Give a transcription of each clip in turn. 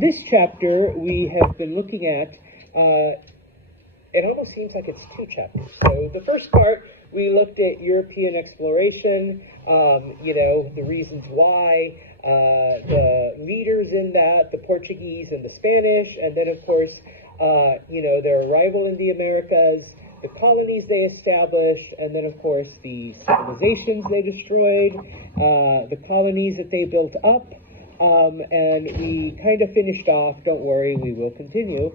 This chapter we have been looking at, it almost seems like it's two chapters. So the first part, we looked at European exploration, the reasons why, the leaders in that, the Portuguese and the Spanish, and then of course, their arrival in the Americas, the colonies they established, and then of course the civilizations they destroyed, the colonies that they built up. And we kind of finished off, don't worry, we will continue,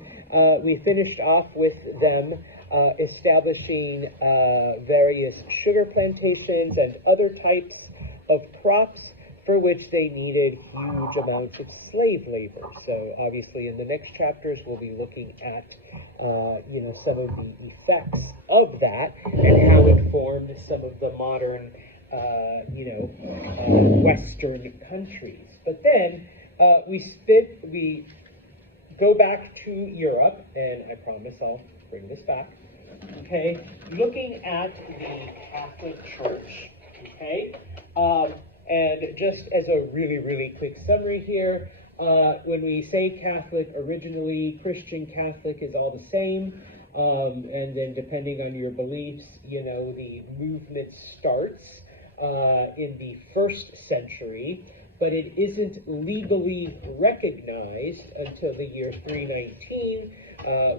we finished off with them establishing various sugar plantations and other types of crops for which they needed huge amounts of slave labor. So obviously in the next chapters we'll be looking at some of the effects of that and how it formed some of the modern Western countries. But then we go back to Europe, and I promise I'll bring this back, okay, looking at the Catholic Church, okay? And just as a really, really quick summary here, when we say Catholic, originally Christian Catholic is all the same, and then depending on your beliefs, the movement starts in the 1st century, but it isn't legally recognized until the year 319,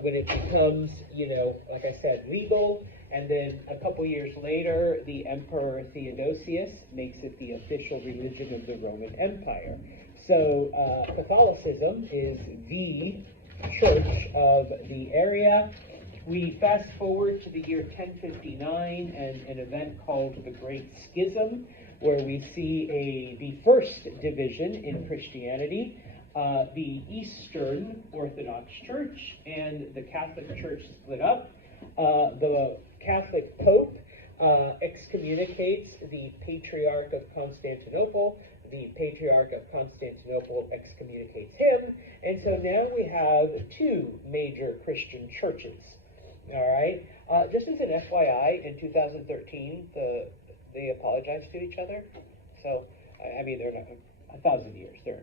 when it becomes, like I said, legal. And then a couple years later, the Emperor Theodosius makes it the official religion of the Roman Empire. So Catholicism is the church of the area. We fast forward to the year 1059 and an event called the Great Schism, where we see the first division in Christianity, the Eastern Orthodox Church and the Catholic Church split up. The Catholic Pope excommunicates the Patriarch of Constantinople. The Patriarch of Constantinople excommunicates him. And so now we have two major Christian churches. All right. Just as an FYI, in 2013, they apologized to each other. So, they're not 1,000 years. They're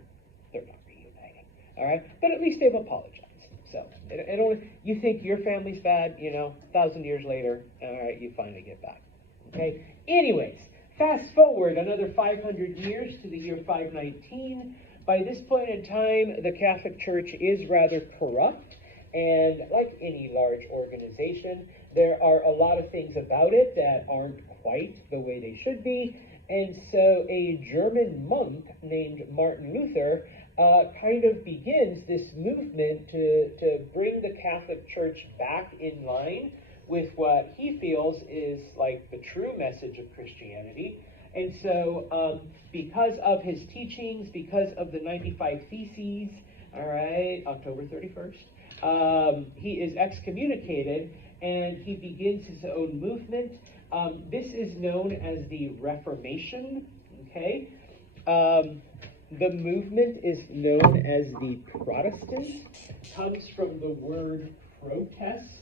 not reuniting. All right. But at least they've apologized. So, you think your family's bad, 1,000 years later, all right, you finally get back. Okay. Anyways, fast forward another 500 years to the year 519. By this point in time, the Catholic Church is rather corrupt. And like any large organization, there are a lot of things about it that aren't quite the way they should be. And so a German monk named Martin Luther kind of begins this movement to bring the Catholic Church back in line with what he feels is like the true message of Christianity. And so because of his teachings, because of the 95 Theses, all right, October 31st, he is excommunicated and he begins his own movement. This is known as the Reformation, okay? The movement is known as the Protestants. Comes from the word protest,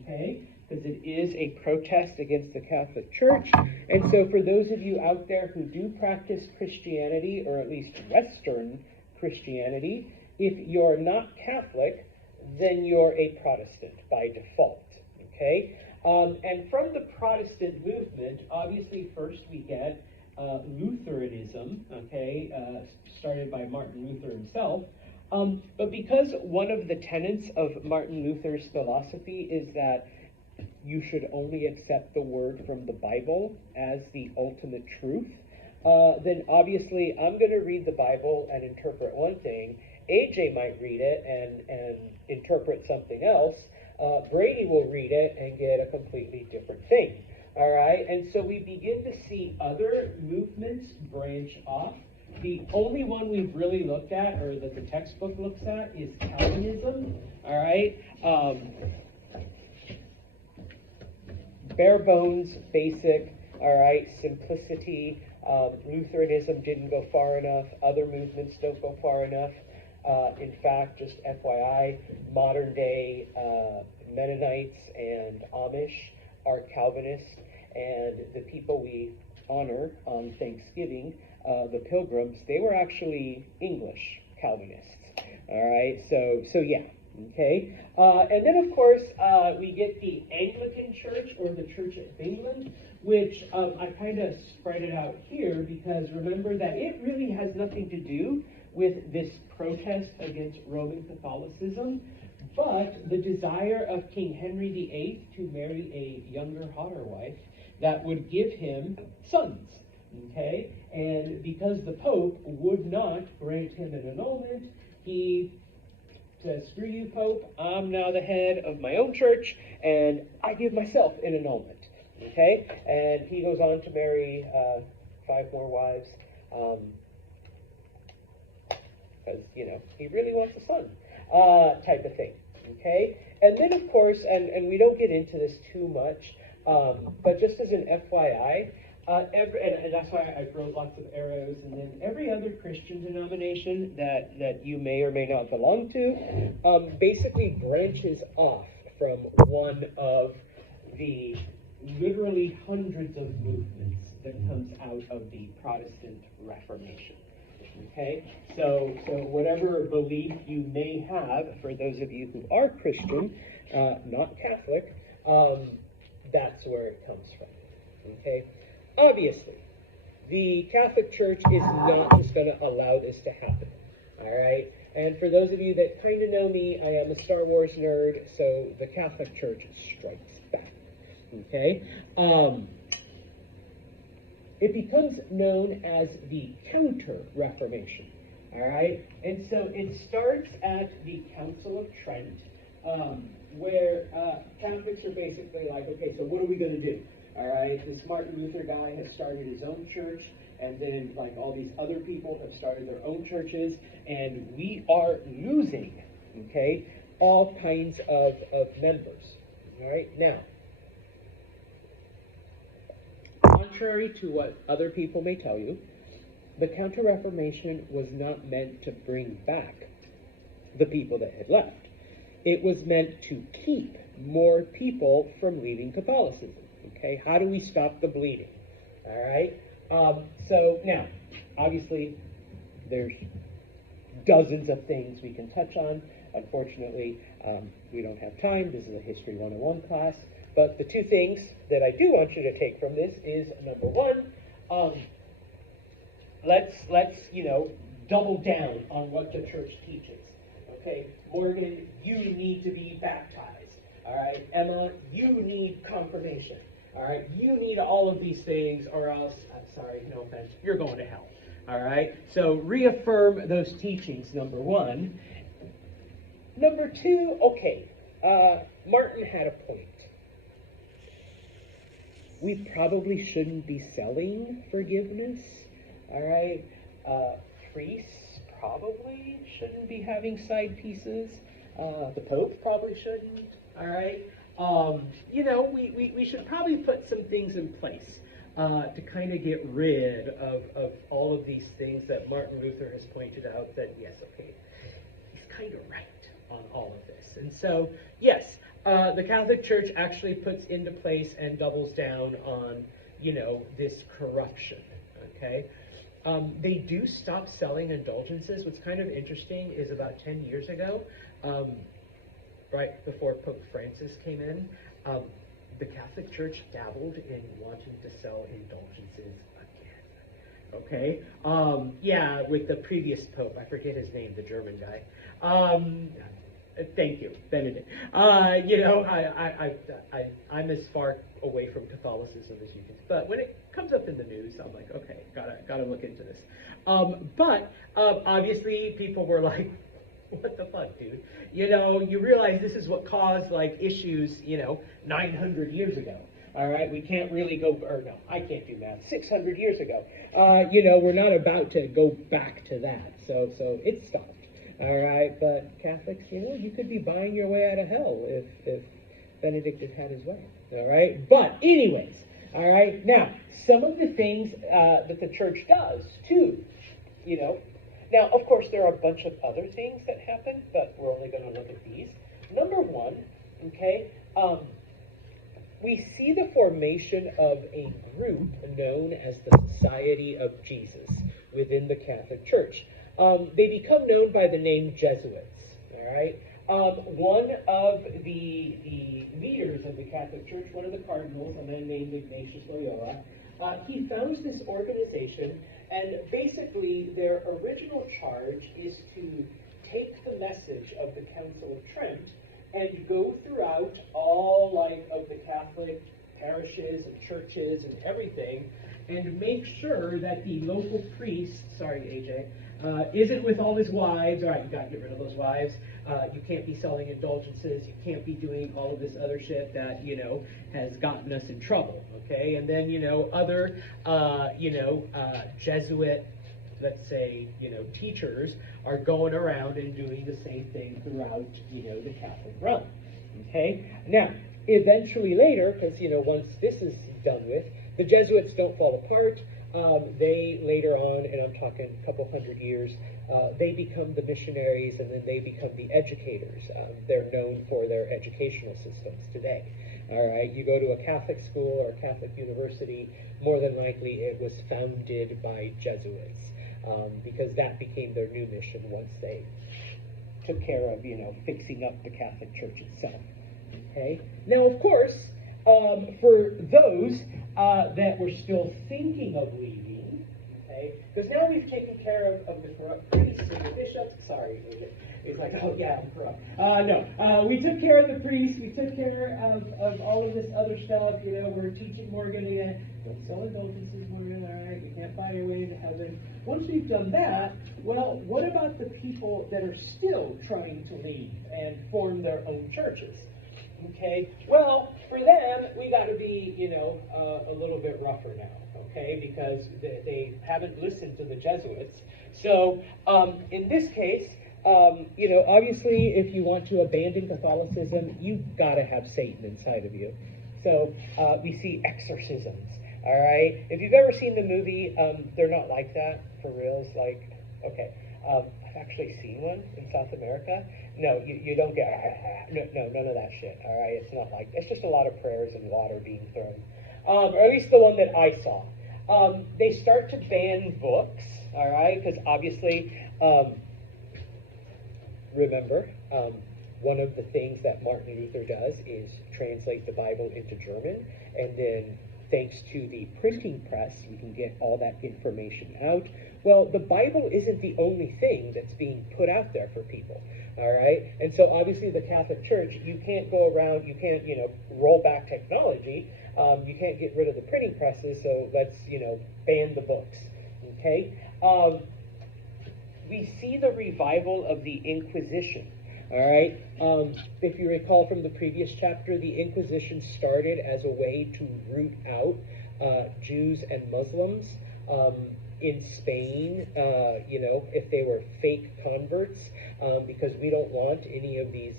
okay? Because it is a protest against the Catholic Church. And so for those of you out there who do practice Christianity, or at least Western Christianity, if you're not Catholic, then you're a Protestant by default, okay? And from the Protestant movement, obviously first we get Lutheranism, okay, started by Martin Luther himself. But because one of the tenets of Martin Luther's philosophy is that you should only accept the word from the Bible as the ultimate truth, then obviously I'm going to read the Bible and interpret one thing. AJ might read it and interpret something else. Brady will read it and get a completely different thing. All right, and so we begin to see other movements branch off. The only one we've really looked at, or that the textbook looks at, is Calvinism. All right, bare bones, basic. All right, simplicity. Lutheranism didn't go far enough. Other movements don't go far enough. In fact, just FYI, modern day Mennonites and Amish are Calvinists, and the people we honor on Thanksgiving, the Pilgrims, they were actually English Calvinists. All right, so yeah, okay. And then, of course, we get the Anglican Church, or the Church of England, which I kind of spread it out here because remember that it really has nothing to do with this protest against Roman Catholicism, but the desire of King Henry VIII to marry a younger, hotter wife that would give him sons. Okay, and because the Pope would not grant him an annulment, he says, "Screw you, Pope, I'm now the head of my own church, and I give myself an annulment." Okay, and he goes on to marry 5 more wives, because, he really wants a son, type of thing. Okay, and then, of course, and we don't get into this too much, but just as an FYI, and that's why I wrote lots of arrows, and then every other Christian denomination that you may or may not belong to basically branches off from one of the literally hundreds of movements that comes out of the Protestant Reformation. Okay, so whatever belief you may have, for those of you who are Christian, not Catholic, that's where it comes from. Okay. Obviously, the Catholic Church is not just going to allow this to happen, all right? And for those of you that kind of know me, I am a Star Wars nerd, so the Catholic Church strikes back, okay? It becomes known as the Counter-Reformation, all right? And so it starts at the Council of Trent, where Catholics are basically like, okay, so what are we going to do? All right, this Martin Luther guy has started his own church, and then like all these other people have started their own churches, and we are losing, okay, all kinds of members. All right, now, contrary to what other people may tell you, the Counter-Reformation was not meant to bring back the people that had left. It was meant to keep more people from leaving Catholicism. Okay, how do we stop the bleeding? All right, so now, obviously, there's dozens of things we can touch on. Unfortunately, we don't have time. This is a History 101 class. But the 2 things that I do want you to take from this is, number 1, let's double down on what the church teaches. Okay, Morgan, you need to be baptized. All right, Emma, you need confirmation. All right, you need all of these things, or else, I'm sorry, no offense, you're going to hell. All right, so reaffirm those teachings, number 1. Number 2, okay, Martin had a point. We probably shouldn't be selling forgiveness. All right, priests probably shouldn't be having side pieces. The Pope probably shouldn't. All right. We should probably put some things in place to kind of get rid of all of these things that Martin Luther has pointed out that, yes, okay, he's kind of right on all of this. And so, yes, the Catholic Church actually puts into place and doubles down on, this corruption, okay? They do stop selling indulgences. What's kind of interesting is about 10 years ago, right before Pope Francis came in, the Catholic Church dabbled in wanting to sell indulgences again. Okay? Yeah, with the previous Pope, I forget his name, the German guy. Thank you, Benedict. I'm as far away from Catholicism as you can. But when it comes up in the news, I'm like, okay, gotta look into this. But obviously, people were like, what the fuck, dude? You realize this is what caused, issues, 900 years ago. All right, we can't really go, or no, I can't do math, 600 years ago. We're not about to go back to that. So it stopped. All right, but Catholics, you could be buying your way out of hell if Benedict had had his way. All right, but anyways, all right, now, some of the things that the church does, too, Now, of course, there are a bunch of other things that happen, but we're only going to look at these. Number 1, okay, we see the formation of a group known as the Society of Jesus within the Catholic Church. they become known by the name Jesuits. All right. One of the leaders of the Catholic Church, one of the cardinals, a man named Ignatius Loyola, he founds this organization, and basically their original charge is to take the message of the Council of Trent and go throughout all of the Catholic parishes and churches and everything, and make sure that the local priest, sorry AJ, isn't with all his wives. All right, you got to get rid of those wives. You can't be selling indulgences. You can't be doing all of this other shit that, has gotten us in trouble, okay? And then, other, Jesuit, let's say, teachers are going around and doing the same thing throughout, the Catholic realm, okay? Now, eventually later, because, once this is done with, the Jesuits don't fall apart. They later on, and I'm talking a couple hundred years, they become the missionaries, and then they become the educators. They're known for their educational systems today. All right, you go to a Catholic school or a Catholic university, more than likely it was founded by Jesuits, because that became their new mission once they took care of, fixing up the Catholic Church itself. Okay. Now, of course, for those that were still thinking of leaving, okay, because now we've taken care of the corrupt priests and the bishops. Sorry, it's like, oh yeah, I'm corrupt. No, we took care of the priests. We took care of all of this other stuff. We're teaching Morgan, don't sell indulgences, Morgan. All right, you can't buy your way into heaven. Once we've done that, well, what about the people that are still trying to leave and form their own churches? Okay, well, for them, we got to be, a little bit rougher now, okay, because they haven't listened to the Jesuits. So, in this case, obviously, if you want to abandon Catholicism, you've got to have Satan inside of you. So, we see exorcisms, all right? If you've ever seen the movie, they're not like that, for reals, okay. I've actually seen one in South America. No, you don't get, no, none of that shit, all right? It's not it's just a lot of prayers and water being thrown. Or at least the one that I saw. They start to ban books, all right? Because obviously, remember, one of the things that Martin Luther does is translate the Bible into German, and then thanks to the printing press, we can get all that information out. Well, the Bible isn't the only thing that's being put out there for people, all right? And so obviously the Catholic Church, you can't go around, you can't, roll back technology. You can't get rid of the printing presses, so let's, ban the books, okay? We see the revival of the Inquisition. All right. If you recall from the previous chapter, the Inquisition started as a way to root out Jews and Muslims in Spain, if they were fake converts, because we don't want any of these,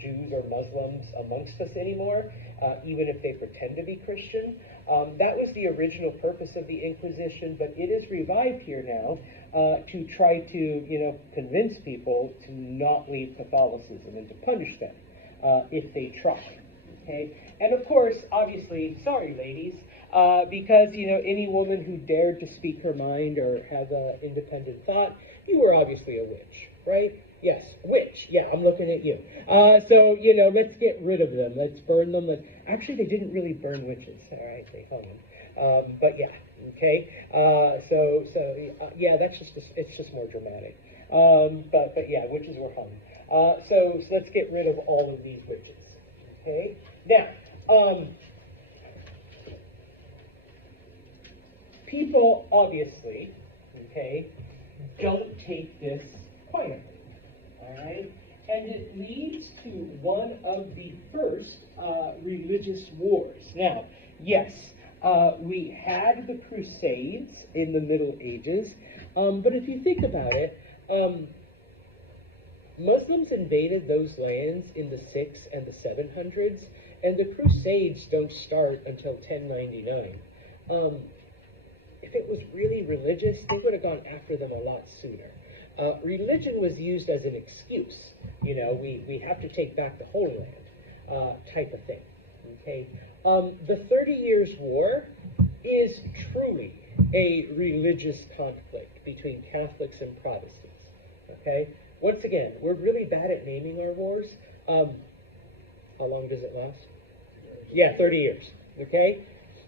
Jews or Muslims amongst us anymore, even if they pretend to be Christian. That was the original purpose of the Inquisition, but it is revived here now to try to, convince people to not leave Catholicism and to punish them if they try. Okay, and of course, obviously, sorry, ladies, because any woman who dared to speak her mind or have an independent thought, you were obviously a witch, right? Yes, witch. Yeah, I'm looking at you. So, let's get rid of them. Let's burn them. Actually, they didn't really burn witches. All right, they hung them. But yeah, okay. Yeah, it's just more dramatic. But yeah, witches were hung. So let's get rid of all of these witches. Okay. Now, people obviously, okay, don't take this quietly. All right? And it leads to one of the first religious wars. Now, yes, we had the Crusades in the Middle Ages, but if you think about it, Muslims invaded those lands in the 600s and the 700s, and the Crusades don't start until 1099. If it was really religious, they would have gone after them a lot sooner. Religion was used as an excuse. We have to take back the Holy Land, type of thing. Okay. The 30 Years' War is truly a religious conflict between Catholics and Protestants. Okay? Once again, we're really bad at naming our wars. How long does it last? Yeah, 30 years. Okay?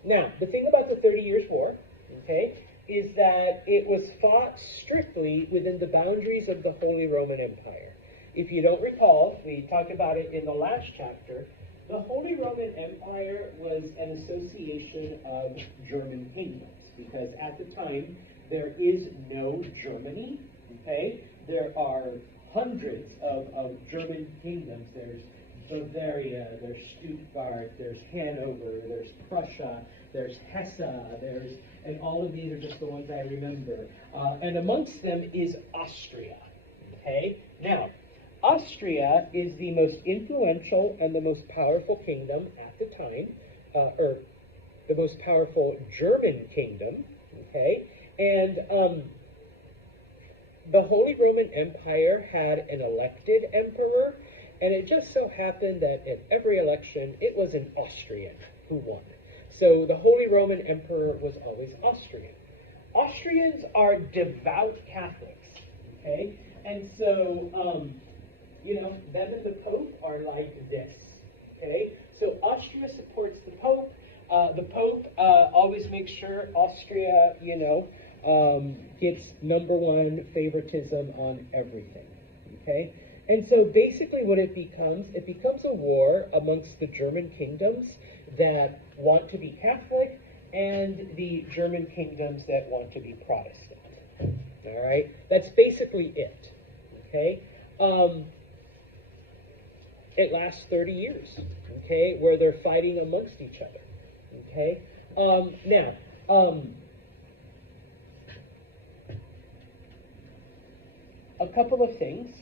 Now, the thing about the 30 Years' War, okay, is that it was fought strictly within the boundaries of the Holy Roman Empire. If you don't recall, we talked about it in the last chapter, the Holy Roman Empire was an association of German kingdoms, because at the time, there is no Germany, okay? There are hundreds of German kingdoms. There's Bavaria, there's Stuttgart, there's Hanover, there's Prussia, there's Hesse, and all of these are just the ones I remember. And amongst them is Austria, okay? Now, Austria is the most influential and the most powerful kingdom at the time, or the most powerful German kingdom, okay? And the Holy Roman Empire had an elected emperor, and it just so happened that in every election, it was an Austrian who won. So the Holy Roman Emperor was always Austrian. Austrians are devout Catholics, okay? And so, them and the Pope are like this, okay? So Austria supports the Pope. The Pope always makes sure Austria, gets #1 favoritism on everything, okay? And so basically what it becomes a war amongst the German kingdoms that want to be Catholic and the German kingdoms that want to be Protestant. All right? That's basically it, okay? It lasts 30 years, okay, where they're fighting amongst each other, okay? A couple of things,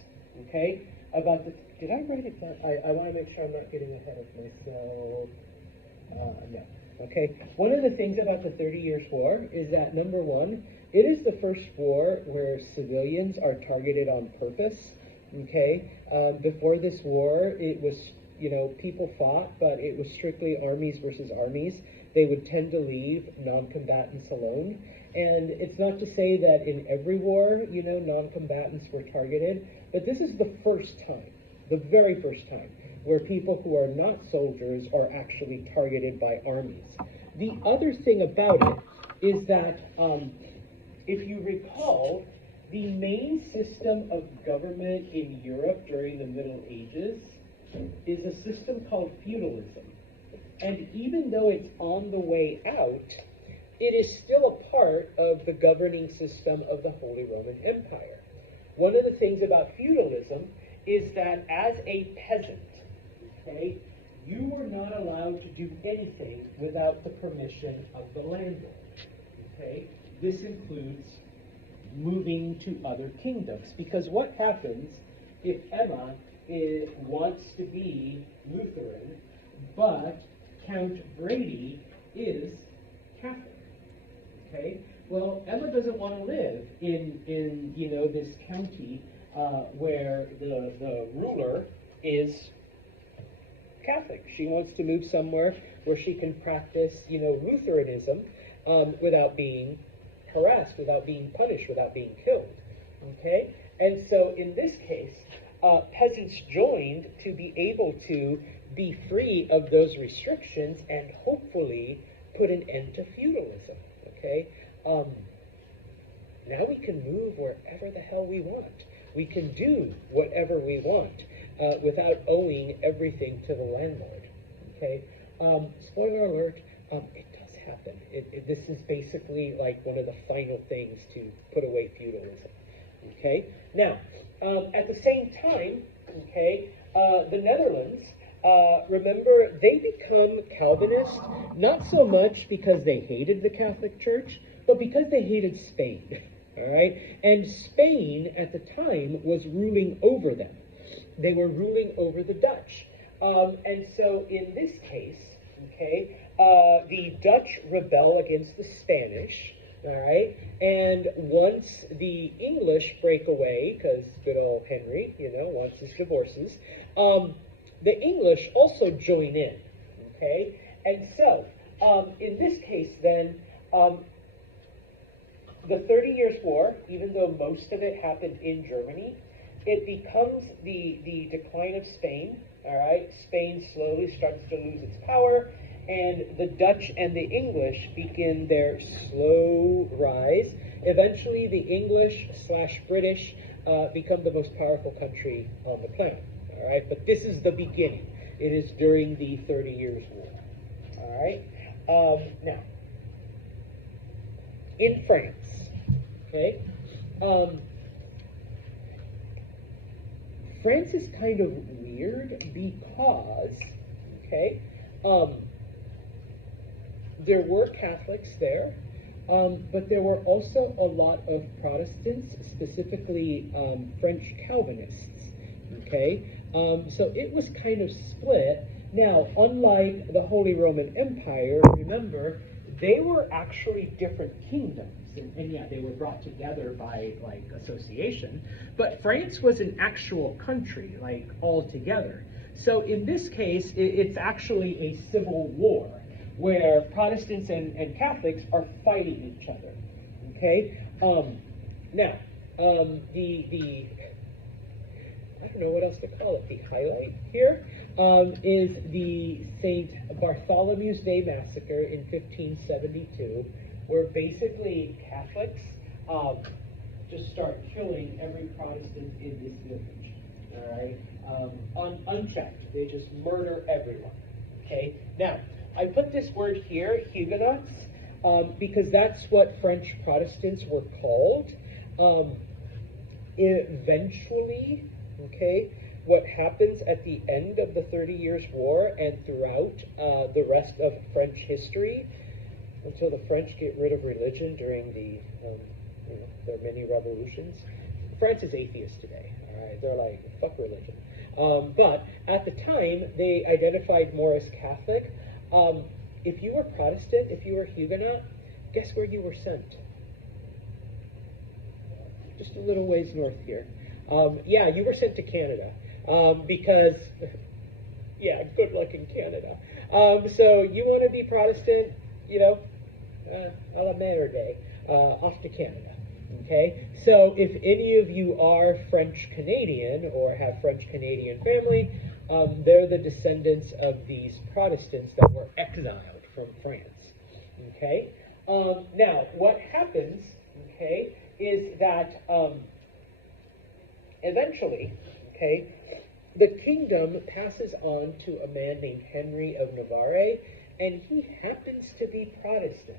okay, about the, did I write it down? I want to make sure I'm not getting ahead of myself. No. Okay, one of the things about the 30 Years' War is that, #1, it is the first war where civilians are targeted on purpose, okay? Before this war, it was, people fought, but it was strictly armies versus armies. They would tend to leave non-combatants alone. And it's not to say that in every war, non-combatants were targeted, but this is the first time, the very first time, where people who are not soldiers are actually targeted by armies. The other thing about it is that, if you recall, the main system of government in Europe during the Middle Ages is a system called feudalism. And even though it's on the way out, it is still a part of the governing system of the Holy Roman Empire. One of the things about feudalism is that as a peasant, okay, you were not allowed to do anything without the permission of the landlord, okay? This includes moving to other kingdoms, because what happens if Emma wants to be Lutheran, but Count Brady is Catholic? Okay, well, Emma doesn't want to live in this county where the ruler is Catholic. She wants to move somewhere where she can practice, Lutheranism without being harassed, without being punished, without being killed. Okay, and so in this case, peasants joined to be able to be free of those restrictions and hopefully put an end to feudalism. Okay, now we can move wherever the hell we want. We can do whatever we want without owing everything to the landlord. Okay, spoiler alert, it does happen. This is basically like one of the final things to put away feudalism. Okay, now at the same time, okay, the Netherlands. Remember, they become Calvinist not so much because they hated the Catholic Church, but because they hated Spain, all right? And Spain, at the time, was ruling over them. They were ruling over the Dutch. And so in this case, okay, the Dutch rebel against the Spanish, all right? And once the English break away, because good old Henry, wants his divorces, the English also join in, okay? And so, in this case then, the 30 Years' War, even though most of it happened in Germany, it becomes the decline of Spain. All right, Spain slowly starts to lose its power, and the Dutch and the English begin their slow rise. Eventually, the English slash British become the most powerful country on the planet. All right, but this is the beginning. It is during the 30 Years' War. All right, now in France, okay, France is kind of weird because, okay, there were Catholics there, but there were also a lot of Protestants, specifically French Calvinists, okay? So it was kind of split. Now, unlike the Holy Roman Empire, remember, they were actually different kingdoms. And yeah, they were brought together by, like, association. But France was an actual country, like, all together. So in this case, it's actually a civil war, where Protestants and Catholics are fighting each other, okay? Now, the I don't know what else to call it, the highlight here is the St. Bartholomew's Day Massacre in 1572, where basically Catholics just start killing every Protestant in this village, all right? Unchecked, they just murder everyone, okay? Now, I put this word here, Huguenots, because that's what French Protestants were called. Eventually, okay, what happens at the end of the 30 Years' War and throughout the rest of French history, until the French get rid of religion during the, their many revolutions. France is atheist today, all right? They're like, fuck religion. But at the time, they identified more as Catholic. If you were Protestant, if you were Huguenot, guess where you were sent? Just a little ways north here. Yeah, you were sent to Canada, because, yeah, good luck in Canada. So you want to be Protestant, a la Manor Day, off to Canada, okay? So if any of you are French-Canadian or have French-Canadian family, they're the descendants of these Protestants that were exiled from France, okay? Now, what happens, okay, is that eventually, okay, the kingdom passes on to a man named Henry of Navarre, and he happens to be Protestant.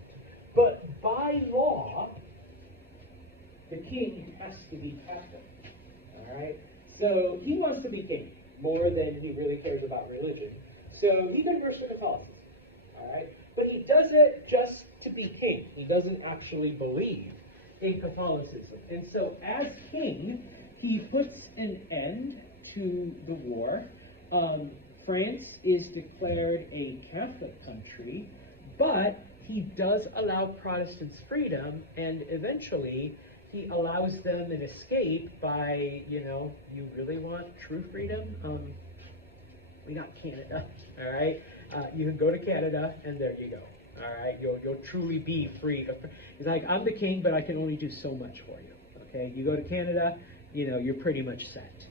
But by law, the king has to be Catholic, all right? So he wants to be king more than he really cares about religion. So he converts to Catholicism, all right? But he does it just to be king. He doesn't actually believe in Catholicism. And so as king, he puts an end to the war. France is declared a Catholic country, but he does allow Protestants freedom, and eventually he allows them an escape by, you really want true freedom? We got Canada, all right? You can go to Canada, and there you go, all right? You'll truly be free. He's like, I'm the king, but I can only do so much for you, okay? You go to Canada, you're pretty much set,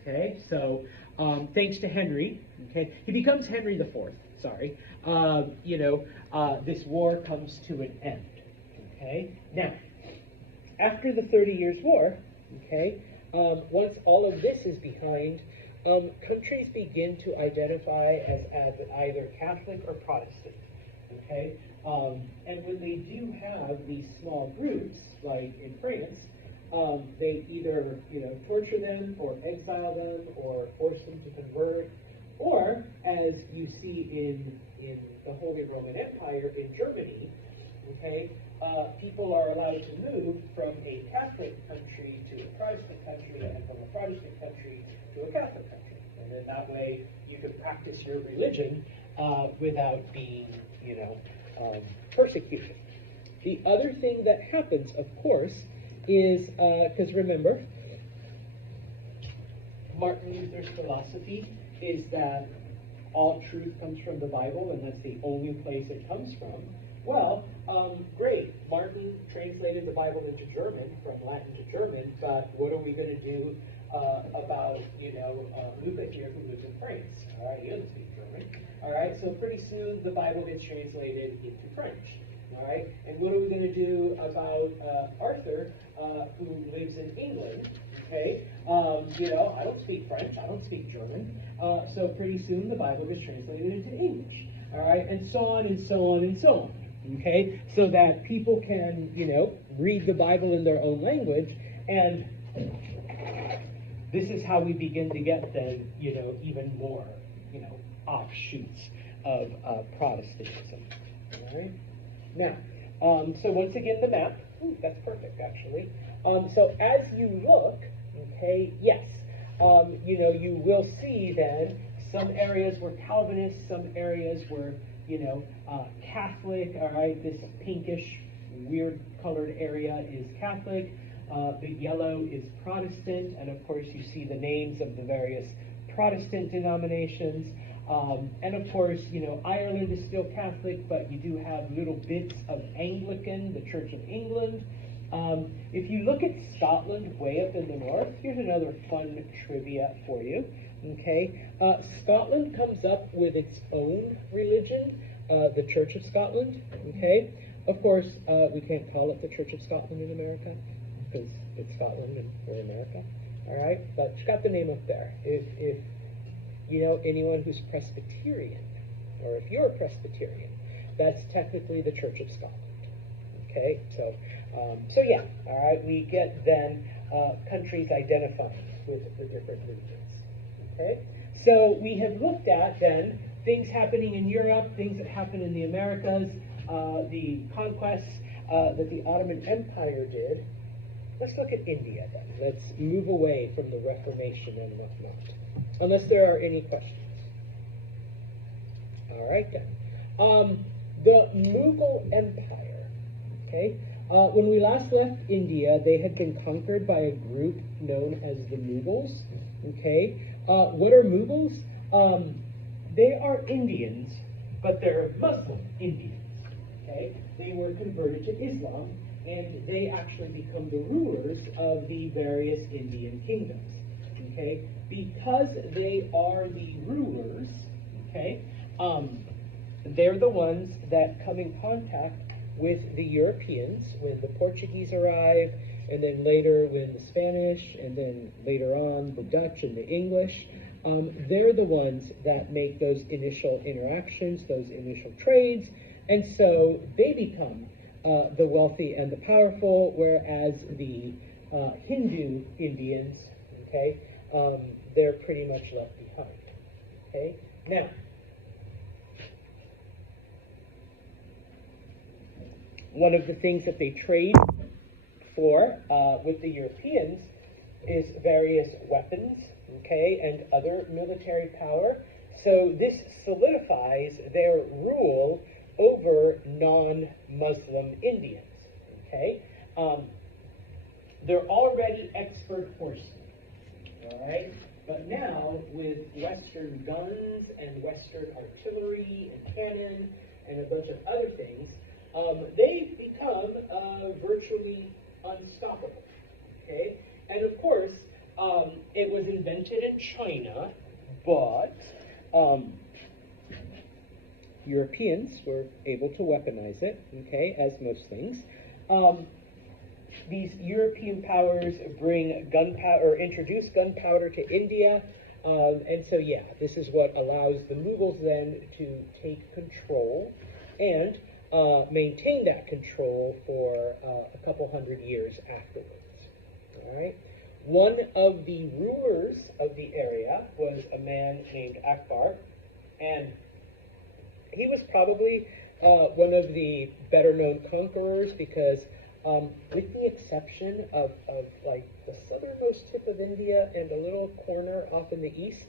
okay? So thanks to Henry, okay? He becomes Henry IV, sorry. This war comes to an end, okay? Now, after the 30 Years' War, okay, once all of this is behind, countries begin to identify as either Catholic or Protestant, okay? And when they do have these small groups, like in France, they either, torture them or exile them or force them to convert, or, as you see in the Holy Roman Empire in Germany, okay, people are allowed to move from a Catholic country to a Protestant country, and from a Protestant country to a Catholic country. And then that way you can practice your religion without being, persecuted. The other thing that happens, of course, is, because remember, Martin Luther's philosophy is that all truth comes from the Bible, and that's the only place it comes from. Well, great. Martin translated the Bible into German, from Latin to German, but what are we going to do about, Luca here who lives in France? All right, he doesn't speak German. All right, so pretty soon the Bible gets translated into French. All right, and what are we going to do about Arthur, who lives in England? Okay, I don't speak French, I don't speak German, so pretty soon the Bible gets translated into English. All right, and so on and so on and so on. Okay, so that people can, read the Bible in their own language, and this is how we begin to get then, even more, offshoots of Protestantism. All right. Now, so once again, the map. Ooh, that's perfect, actually. So as you look, okay, yes, you will see then some areas were Calvinist, some areas were, Catholic. All right, this pinkish, weird colored area is Catholic. The yellow is Protestant, and of course you see the names of the various Protestant denominations. And of course, Ireland is still Catholic, but you do have little bits of Anglican, the Church of England. If you look at Scotland way up in the north, here's another fun trivia for you. Okay, Scotland comes up with its own religion, the Church of Scotland. Okay, of course, we can't call it the Church of Scotland in America because it's Scotland and we're America. All right, but it's got the name up there. If anyone who's Presbyterian, or if you're a Presbyterian, that's technically the Church of Scotland. Okay, so yeah, all right, we get then countries identified with the different regions. Okay, so we have looked at then things happening in Europe, things that happen in the Americas, the conquests that the Ottoman Empire did. Let's look at India then. Let's move away from the Reformation and whatnot. Unless there are any questions. All right then. The Mughal Empire. Okay. When we last left India, they had been conquered by a group known as the Mughals. Okay. What are Mughals? They are Indians, but they're Muslim Indians. Okay. They were converted to Islam, and they actually become the rulers of the various Indian kingdoms. Okay. Because they are the rulers, okay, they're the ones that come in contact with the Europeans when the Portuguese arrive, and then later when the Spanish, and then later on the Dutch and the English. They're the ones that make those initial interactions, those initial trades, and so they become the wealthy and the powerful, whereas the Hindu Indians, okay, they're pretty much left behind. Okay? Now, one of the things that they trade for with the Europeans is various weapons, okay, and other military power. So this solidifies their rule over non-Muslim Indians, okay? They're already expert horsemen. All right, but now with Western guns and Western artillery and cannon and a bunch of other things, they've become virtually unstoppable. Okay, and of course, it was invented in China, but Europeans were able to weaponize it. Okay, as most things. These European powers bring gunpowder, or introduce gunpowder to India, and so yeah, this is what allows the Mughals then to take control and maintain that control for a couple hundred years afterwards. All right. One of the rulers of the area was a man named Akbar, and he was probably one of the better-known conquerors because with the exception of like the southernmost tip of India and a little corner off in the east,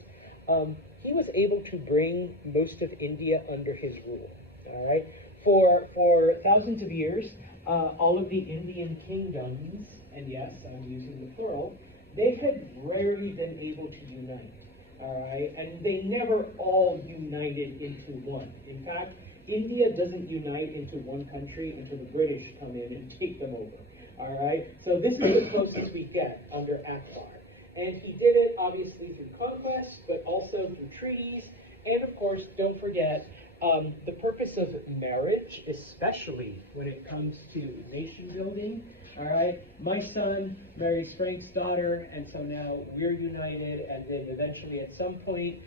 he was able to bring most of India under his rule. All right, for thousands of years, all of the Indian kingdoms, and yes, I'm using the plural, they had rarely been able to unite. All right, and they never all united into one. In fact, India doesn't unite into one country until the British come in and take them over. All right? So this is the closest we get under Akbar. And he did it obviously through conquest, but also through treaties. And of course, don't forget, the purpose of marriage, especially when it comes to nation building. All right, my son marries Frank's daughter, and so now we're united, and then eventually at some point,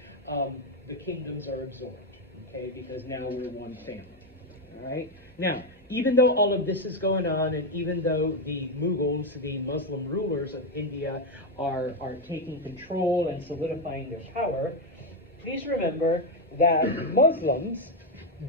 the kingdoms are absorbed, okay, because now we're one family. All right, now, even though all of this is going on, and even though the Mughals, the Muslim rulers of India, are taking control and solidifying their power, please remember that Muslims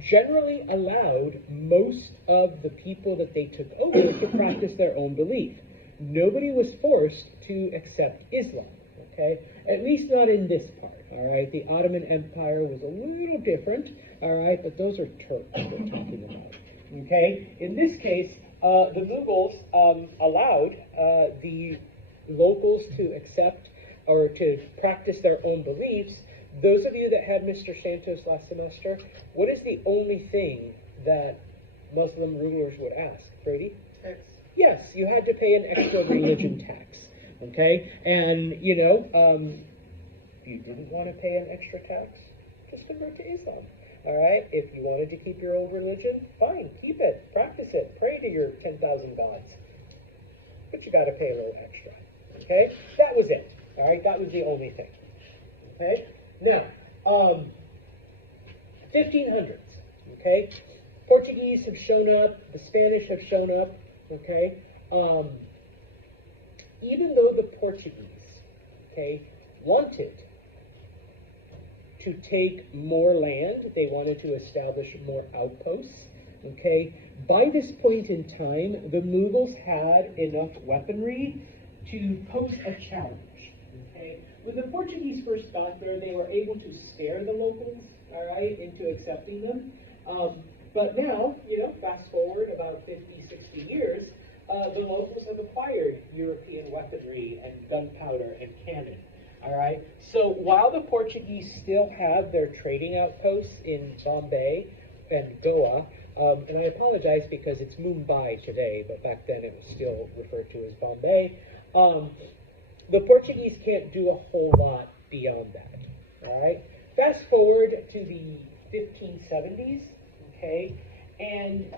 generally allowed most of the people that they took over to practice their own belief. Nobody was forced to accept Islam, okay? At least not in this part, all right? The Ottoman Empire was a little different, all right? But those are Turks we're talking about, okay? In this case, the Mughals allowed the locals to accept or to practice their own beliefs. Those of you that had Mr. Santos last semester, what is the only thing that Muslim rulers would ask? Brady? Tax. Yes, you had to pay an extra religion tax, okay? And, you didn't want to pay an extra tax? Just convert to Islam, all right? If you wanted to keep your old religion, fine, keep it, practice it, pray to your 10,000 gods. But you got to pay a little extra, okay? That was it, all right? That was the only thing, okay? Now, 1500s, okay? Portuguese have shown up, the Spanish have shown up, okay? Even though the Portuguese, okay, wanted to take more land, they wanted to establish more outposts, okay? By this point in time, the Mughals had enough weaponry to pose a challenge. When the Portuguese first got there, they were able to scare the locals, all right, into accepting them. But now, fast forward about 50, 60 years, the locals have acquired European weaponry and gunpowder and cannon, all right? So while the Portuguese still have their trading outposts in Bombay and Goa, and I apologize because it's Mumbai today, but back then it was still referred to as Bombay, the Portuguese can't do a whole lot beyond that, all right? Fast forward to the 1570s, okay? And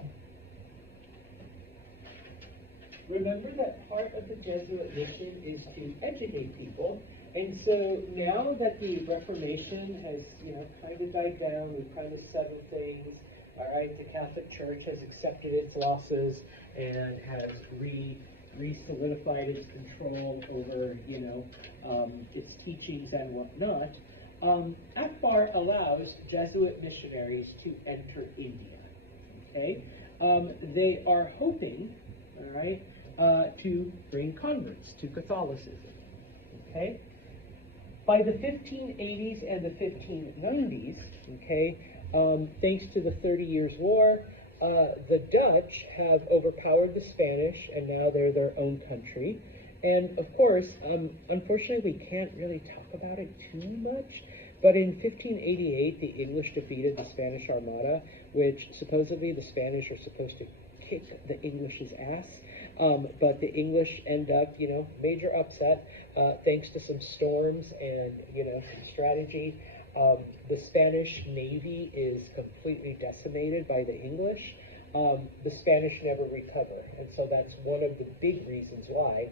remember that part of the Jesuit mission is to educate people. And so now that the Reformation has, kind of died down, we've kind of settled things, all right? The Catholic Church has accepted its losses and has re-solidified its control over, its teachings and whatnot. Akbar allows Jesuit missionaries to enter India, okay? They are hoping, all right, to bring converts to Catholicism, okay? By the 1580s and the 1590s, okay, thanks to the 30 Years' War, the Dutch have overpowered the Spanish, and now they're their own country. And of course, unfortunately, we can't really talk about it too much, but in 1588, the English defeated the Spanish Armada, which supposedly the Spanish are supposed to kick the English's ass. But the English end up, major upset, thanks to some storms and, some strategy. The Spanish Navy is completely decimated by the English. The Spanish never recover. And so that's one of the big reasons why,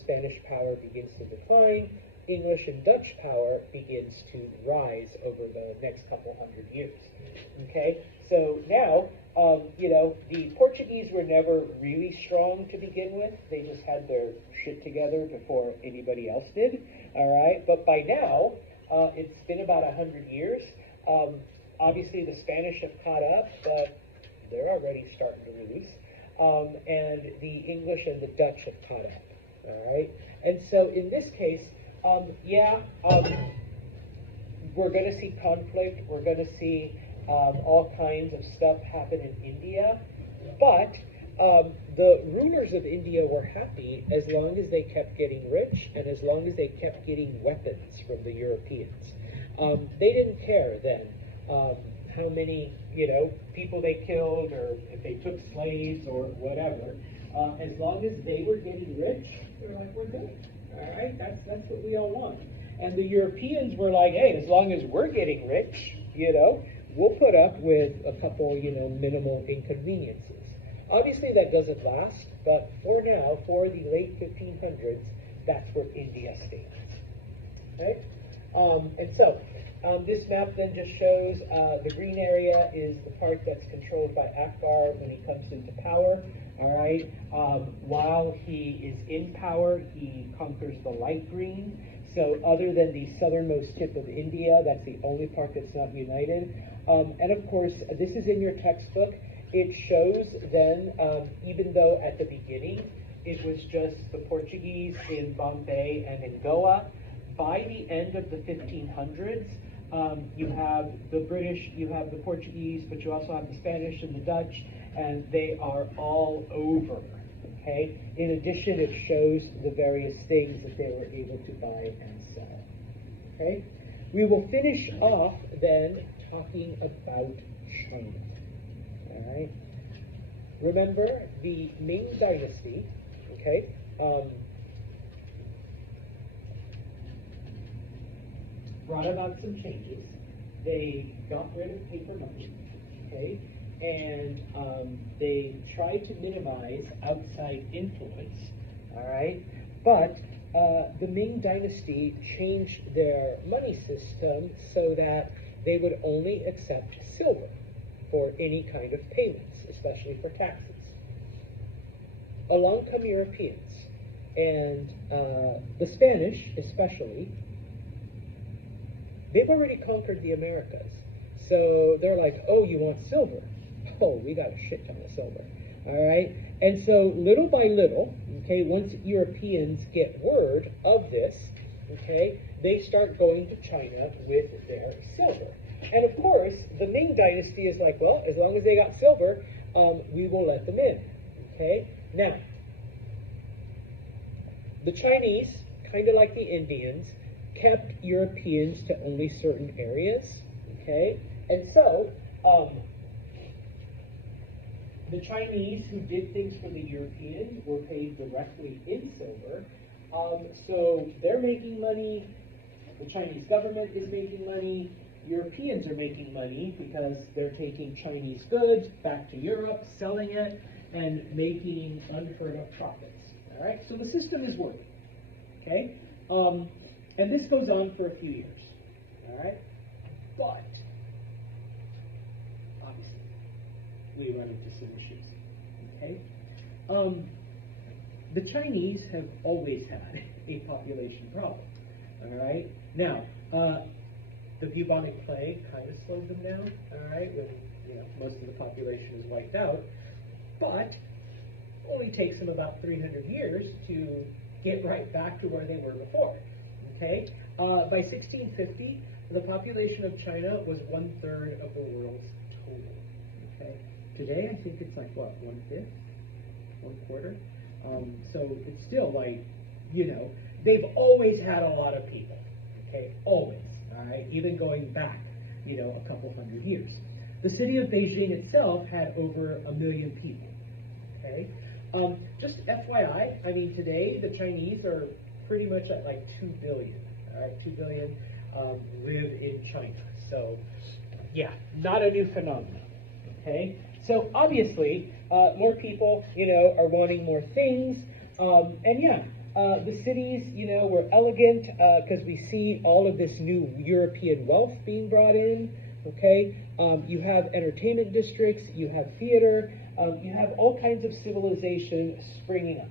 Spanish power begins to decline. English and Dutch power begins to rise over the next couple hundred years. Okay? So now, the Portuguese were never really strong to begin with. They just had their shit together before anybody else did. All right? But by now, it's been about 100 years. Obviously, the Spanish have caught up, but they're already starting to lose. And the English and the Dutch have caught up. All right? And so in this case, we're going to see conflict. We're going to see all kinds of stuff happen in India. But the rulers of India were happy as long as they kept getting rich and as long as they kept getting weapons from the Europeans. They didn't care then how many, people they killed, or if they took slaves or whatever. As long as they were getting rich, they're like, we're good. All right, that's what we all want. And the Europeans were like, hey, as long as we're getting rich, we'll put up with a couple, minimal inconveniences. Obviously, that doesn't last, but for now, for the late 1500s, that's where India stands. Okay? This map then just shows the green area is the part that's controlled by Akbar when he comes into power. All right. While he is in power, he conquers the light green. So other than the southernmost tip of India, that's the only part that's not united. And of course, this is in your textbook. It shows then, even though at the beginning it was just the Portuguese in Bombay and in Goa, by the end of the 1500s, you have the British, you have the Portuguese, but you also have the Spanish and the Dutch, and they are all over, okay? In addition, it shows the various things that they were able to buy and sell, okay? We will finish off then talking about China, all right? Remember, the Ming Dynasty, okay, brought about some changes. They got rid of paper money, okay, and they tried to minimize outside influence, all right, but the Ming Dynasty changed their money system so that they would only accept silver for any kind of payments, especially for taxes. Along come Europeans, and the Spanish especially. They've already conquered the Americas. So they're like, oh, you want silver? Oh, we got a shit ton of silver. All right? And so little by little, okay, once Europeans get word of this, okay, they start going to China with their silver. And of course, the Ming Dynasty is like, well, as long as they got silver, we will let them in. Okay? Now, the Chinese, kind of like the Indians, kept Europeans to only certain areas, okay? And so, the Chinese who did things for the Europeans were paid directly in silver. So they're making money, the Chinese government is making money, Europeans are making money because they're taking Chinese goods back to Europe, selling it, and making unheard of profits, all right? So the system is working, okay? And this goes on for a few years, all right? But, obviously, we run into some issues, okay? The Chinese have always had a population problem, all right? Now, the bubonic plague kind of slowed them down, all right, when most of the population is wiped out, but only takes them about 300 years to get right back to where they were before. Okay, by 1650, the population of China was 1/3 of the world's total. Okay, today I think it's like what, 1/5, 1/4. So it's still like, they've always had a lot of people. Okay, always. All right, even going back, a couple hundred years. The city of Beijing itself had over 1 million people. Okay, just FYI, I mean today the Chinese are pretty much at like 2 billion, all right? 2 billion live in China. So, yeah, not a new phenomenon, okay? So, obviously, more people, are wanting more things. And yeah, the cities, were elegant because we see all of this new European wealth being brought in, okay? You have entertainment districts, you have theater, you have all kinds of civilization springing up.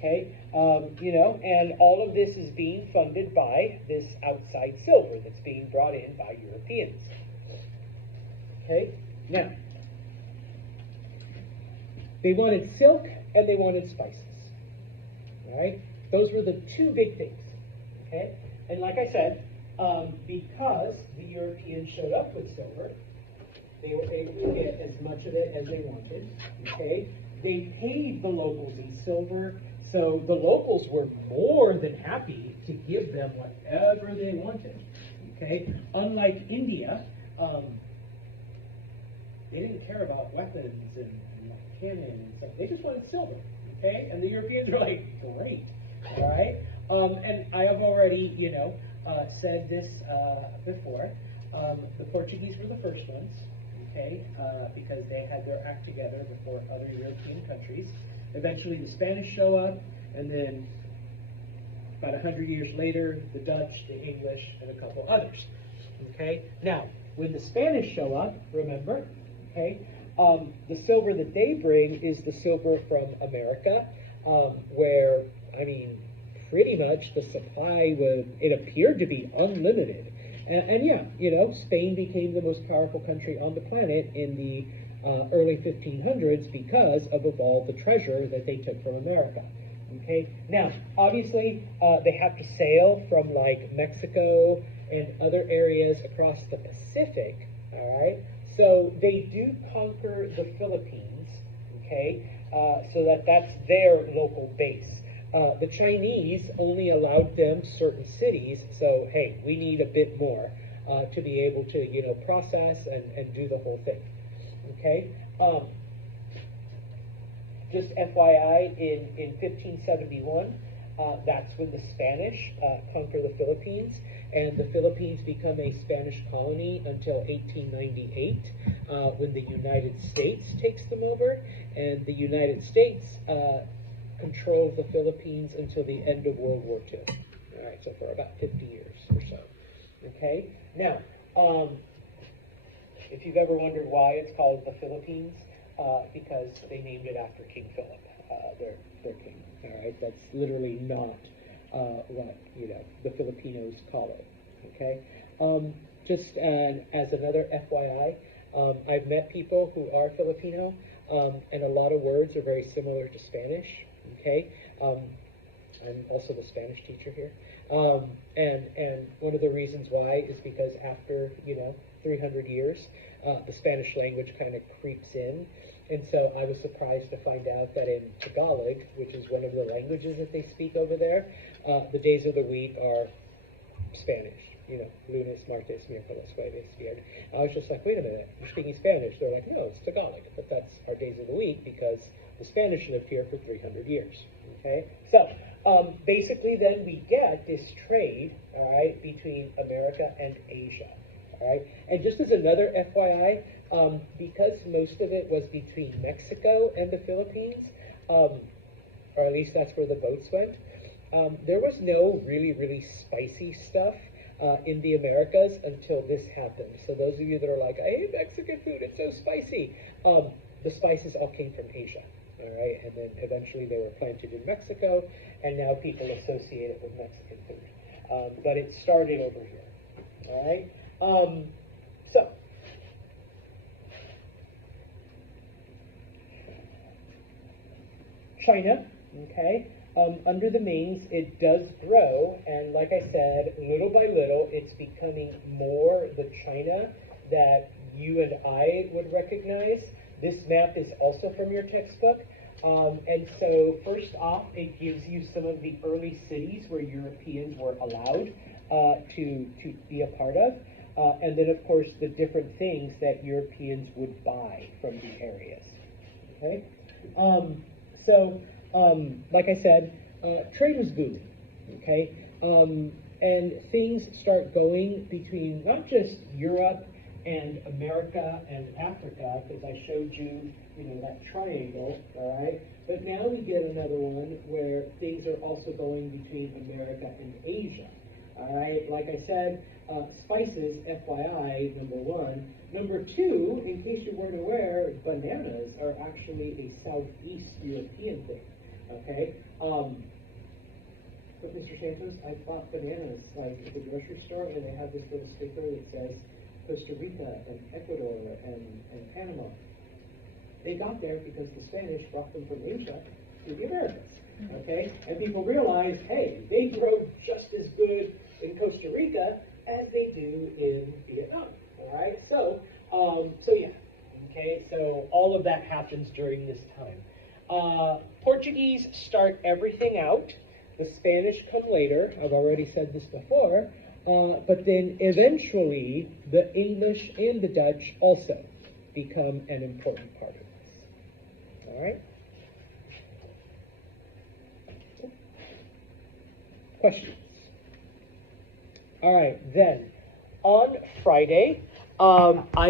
Okay, and all of this is being funded by this outside silver that's being brought in by Europeans. Okay, now, they wanted silk and they wanted spices. All right, those were the two big things. Okay, and like I said, because the Europeans showed up with silver, they were able to get as much of it as they wanted. Okay, they paid the locals in silver. So the locals were more than happy to give them whatever they wanted, okay? Unlike India, They didn't care about weapons and cannon and stuff. They just wanted silver, okay? And the Europeans were like, great, all right? And I have already, said this before. The Portuguese were the first ones, okay, because they had their act together before other European countries. Eventually the Spanish show up, and then about 100 years later, the Dutch, the English, and a couple others, okay? Now, when the Spanish show up, remember, okay, the silver that they bring is the silver from America, where, I mean, pretty much the supply it appeared to be unlimited. And yeah, Spain became the most powerful country on the planet in the early 1500s because of all the treasure that they took from America. Okay, now obviously they have to sail from like Mexico and other areas across the Pacific. All right, so they do conquer the Philippines. Okay, so that's their local base. The Chinese only allowed them certain cities, so hey, we need a bit more to be able to process and do the whole thing. Okay. Just FYI, in 1571, that's when the Spanish conquer the Philippines, and the Philippines become a Spanish colony until 1898, when the United States takes them over, and the United States controls the Philippines until the end of World War II. All right, so for about 50 years or so. Okay, now, if you've ever wondered why it's called the Philippines, because they named it after King Philip, their king. All right, that's literally not what the Filipinos call it. Okay, just as another FYI, I've met people who are Filipino, and a lot of words are very similar to Spanish. Okay, I'm also the Spanish teacher here, and one of the reasons why is because after 300 years, the Spanish language kind of creeps in. And so I was surprised to find out that in Tagalog, which is one of the languages that they speak over there, the days of the week are Spanish. Lunes, martes, miércoles, jueves, viernes. I was just like, wait a minute, you're speaking Spanish. They're like, no, it's Tagalog. But that's our days of the week because the Spanish lived here for 300 years. Okay? So, basically then we get this trade, all right, between America and Asia. All right? And just as another FYI, because most of it was between Mexico and the Philippines, or at least that's where the boats went, there was no really, really spicy stuff in the Americas until this happened. So those of you that are like, I hate Mexican food, it's so spicy, the spices all came from Asia. All right, and then eventually they were planted in Mexico, and now people associate it with Mexican food. But it started over here. All right. So, China, okay, under the Mings, it does grow, and like I said, little by little, it's becoming more the China that you and I would recognize. This map is also from your textbook, and so first off, it gives you some of the early cities where Europeans were allowed to be a part of. And then, of course, the different things that Europeans would buy from the areas. Okay? Like I said, trade was booming. Okay? And things start going between not just Europe and America and Africa, because I showed you, that triangle, all right? But now we get another one where things are also going between America and Asia. All right, like I said, spices, FYI, number one. Number two, in case you weren't aware, bananas are actually a Southeast European thing, okay? But Mr. Santos, I bought bananas like at the grocery store, and they have this little sticker that says Costa Rica and Ecuador and Panama. They got there because the Spanish brought them from Asia to the Americas, okay? And people realized, hey, they grow just as good in Costa Rica as they do in Vietnam, all right? So yeah, okay? So all of that happens during this time. Portuguese start everything out. The Spanish come later. I've already said this before. But then eventually the English and the Dutch also become an important part of this. All right? Questions? All right, then, on Friday, I